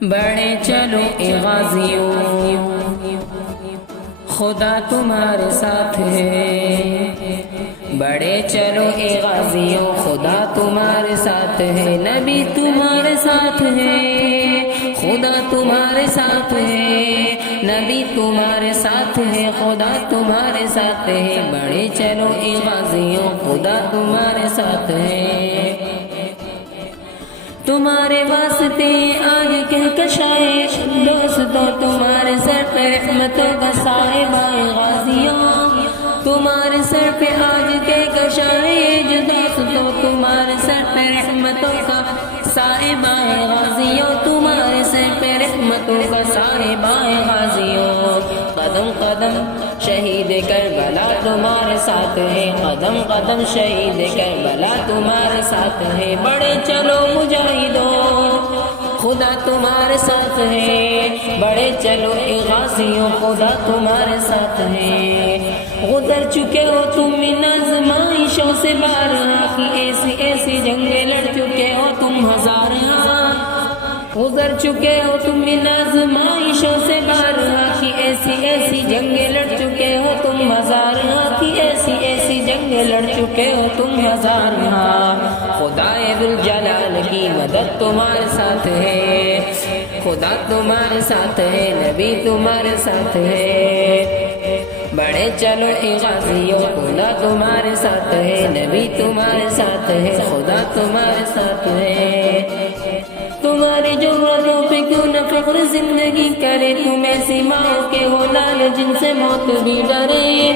بڑھے چلو اے غازیوں، خدا تمہارے ساتھ ہے۔ بڑھے چلو اے غازیوں، خدا تمہارے ساتھ ہے۔ نبی تمہارے ساتھ ہے، خدا تمہارے ساتھ ہے۔ نبی تمہارے ساتھ ہے، خدا تمہارے ساتھ ہے۔ بڑھے چلو اے غازیوں، خدا تمہارے ساتھ ہے۔ تمہارے واسطے آج کہکشائے دوستو، تمہارے سر پہ رحمتوں کا صاحبہ غازیوں۔ تمہارے سر پہ آج کہکشائے دوستو، تمہارے سر پہ رحمتوں کا صاحبہ غازیوں۔ تمہارے سر پہ رحمتوں کا صاحبہ غازیوں۔ قدم قدم شہید کربلا تمہارے ساتھ ہے، قدم قدم شہید کربلا تمہارے ساتھ ہے۔ بڑے چلو مجاہدوں، خدا تمہارے ساتھ ہے۔ بڑے چلو اے غازیوں، خدا تمہارے ساتھ ہے۔ گزر چکے ہو تم ان آزمائشوں سے، بارہا کی ایسی ایسی جنگیں لڑ چکے ہو تم ہزارہا۔ گزر چکے ہو تم ان آزمائشوں سے، بارہا کی ایسی ایسی جنگیں لڑ چکے ہو تم ہزارہا کی ایسی ایسی جنگیں لڑ چکے ہو تم ہزارہا۔ خدائے ذوالجلال کی مدد تمہارے ساتھ ہے، خدا تمہارے ساتھ ہے، نبی تمہارے ساتھ ہے۔ بڑے چلو اے غازیوں، خدا تمہارے ساتھ ہے، نبی تمہارے ساتھ ہے، خدا تمہارے ساتھ ہے۔ تمہاری جرتوں پہ کیوں نہ فخر زندگی کرے، تم ایسی ماں کے ہو لال جن سے موت بھی ڈرے۔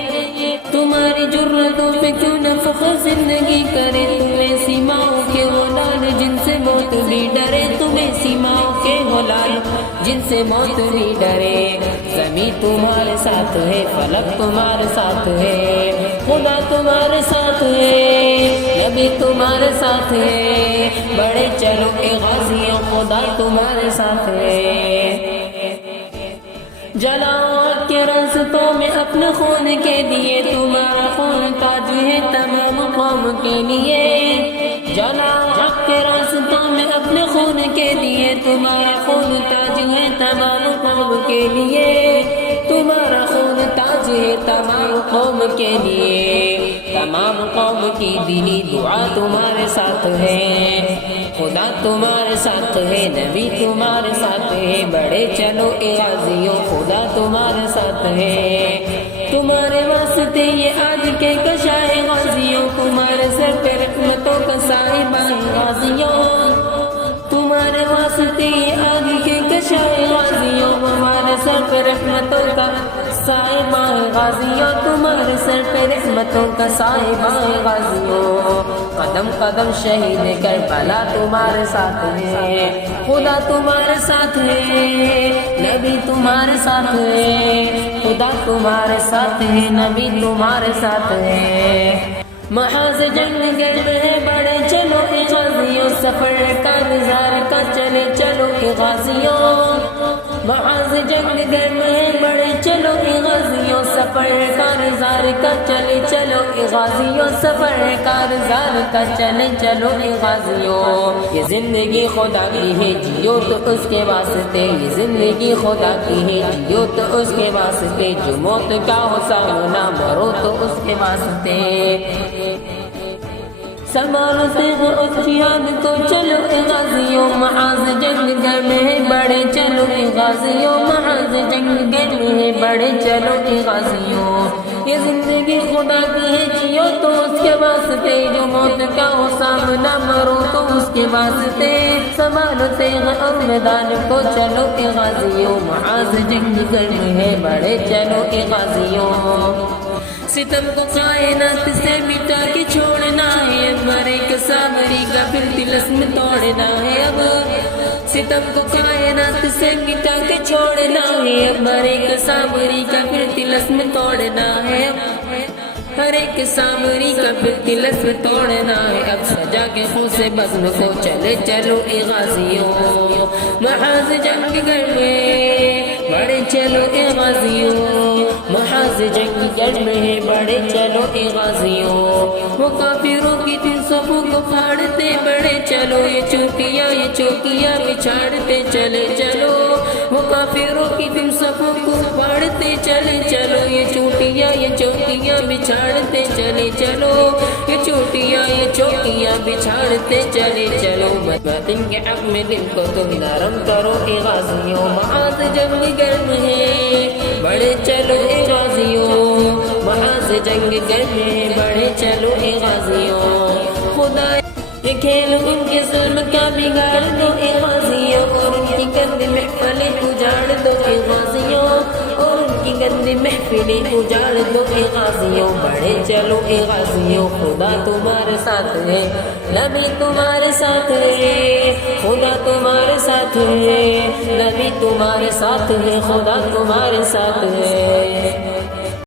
تمہاری جرتوں پہ کیوں نہ فخر زندگی کرے، تم ایسی ماں کے ہو لال جن سے موت بھی ڈرے۔ تم ایسی ماں کے ہو لال جن سے موت بھی ڈرے۔ زمین تمہارے ساتھ ہے، فلک تمہارے ساتھ ہے، خدا تمہارے ساتھ ہے، نبی تمہارے ساتھ ہے۔ بڑے چلو اے غازیوں، خدا تمہارے ساتھ ہے۔ جلاؤ کے راستوں میں اپنے خون کے دیے، تمہارا خون تاج ہے تمام قوم کے لیے۔ جلاؤ کے راستوں میں اپنے خون کے دیے، تمہارا خون تاج ہے تمام قوم کے لیے۔ تمہارا خون تاج ہے تمام قوم کے لیے۔ تمام قوم کی دلی دعا تمہارے ساتھ ہے، خدا تمہارے ساتھ ہے، نبی تمہارے ساتھ ہے۔ بڑے چلو اے غازیوں، خدا تمہارے ساتھ ہے۔ تمہارے واسطے یہ آج کے کشائے غازیوں، تمہارے سر پہ رحمتوں کا صاحبہ غازیوں۔ تمہارے واسطے یہ آج کے کشائے غازیوں، تمہارے سر پہ رحمتوں کا صاحبہ غازیوں۔ تمہارے سر پہ رحمتوں کا صاحبہ غازیوں۔ قدم قدم شہید کربلا تمہارے ساتھ ہے، خدا تمہارے ساتھ ہے، نبی تمہارے ساتھ ہے، خدا تمہارے ساتھ ہے، نبی تمہارے ساتھ ہے۔ محاذ جنگ گرم ہے، بڑے چلو اے غازیوں، سفر کا نظار کا چلے چلو اے غازیوں۔ محاذ جنگ گرم ہے، بڑے چلو اے غازیوں، سفر کا نظار کا چلے چلو اے غازیوں، سفر کا نظار کا چلے چلو اے غازیوں۔ یہ زندگی خدا کی ہے، جیو تو اس کے واسطے، یہ زندگی خدا کی ہے، جیو تو اس کے واسطے، جو موت کا ہو سامنا مرو تو اس کے واسطے۔ سنبھالو تیغ اس جہاد کو چلو اے غازیوں، محاذ جنگ گرم ہے، بڑے چلو اے غازیوں، محاذ جنگ گرم ہے، بڑے چلو اے غازیوں۔ یہ زندگی خدا کی ہے، جیو تو اس کے واسطے، جو موت کا ہو سامنا مرو تو اس کے واسطے۔ سنبھالو تیغ اور میدان کو چلو اے غازیوں، محاذ جنگ گرم ہے، بڑے چلو اے غازیوں۔ ستم کو کائنات سے مٹا کے چھوڑنا ہے، اب ایک سامری کا پھر طلسم توڑنا ہے۔ اب ستم کو کائنات سے مٹا کے چھوڑنا ہے، اب ایک سامری کا پھر طلسم توڑنا ہے۔ ہر ایک سامری کا پھر طلسم توڑنا ہے۔ اب سجا کے خون سے بزم کو چلے چلو اے غازیوں، محاذ جنگ گرم ہے، بڑے چلو اے غازیوں۔ محاذ جنگ گرم ہے بڑھے چلو اے غازیوں وہ کافروں کی تم صفوں کو پھاڑتے بڑھے چلو یہ چوکیاں بچھاڑتے چلے چلو وہ کافروں کی تم صفوں کو پھاڑتے چلے چلو یہ چوکیاں بچھاڑتے چلے چلو یہ چوکیاں بچھاڑتے چلے چلو باطن کے حق میں دل کو تم نرم کرو اے غازیوں محاذ جنگ گرم ہے بڑھے چلو اے غازیوں محاذ جنگ گرم ہے بڑھے چلو اے غازیوں خدا یہ کھیل ان کے ظلم کا بگاڑ دو اے غازیوں اور ان کی گندی محفلیں اجاڑ دو اے غازیوں اور ان کی گندی محفلیں اجاڑ دو اے غازیوں بڑھے چلو اے غازیوں خدا تمہارے ساتھ ہے نبی تمہارے ساتھ ہے خدا تمہارے ساتھ ہے نبی تمہارے ساتھ ہے خدا تمہارے ساتھ ہے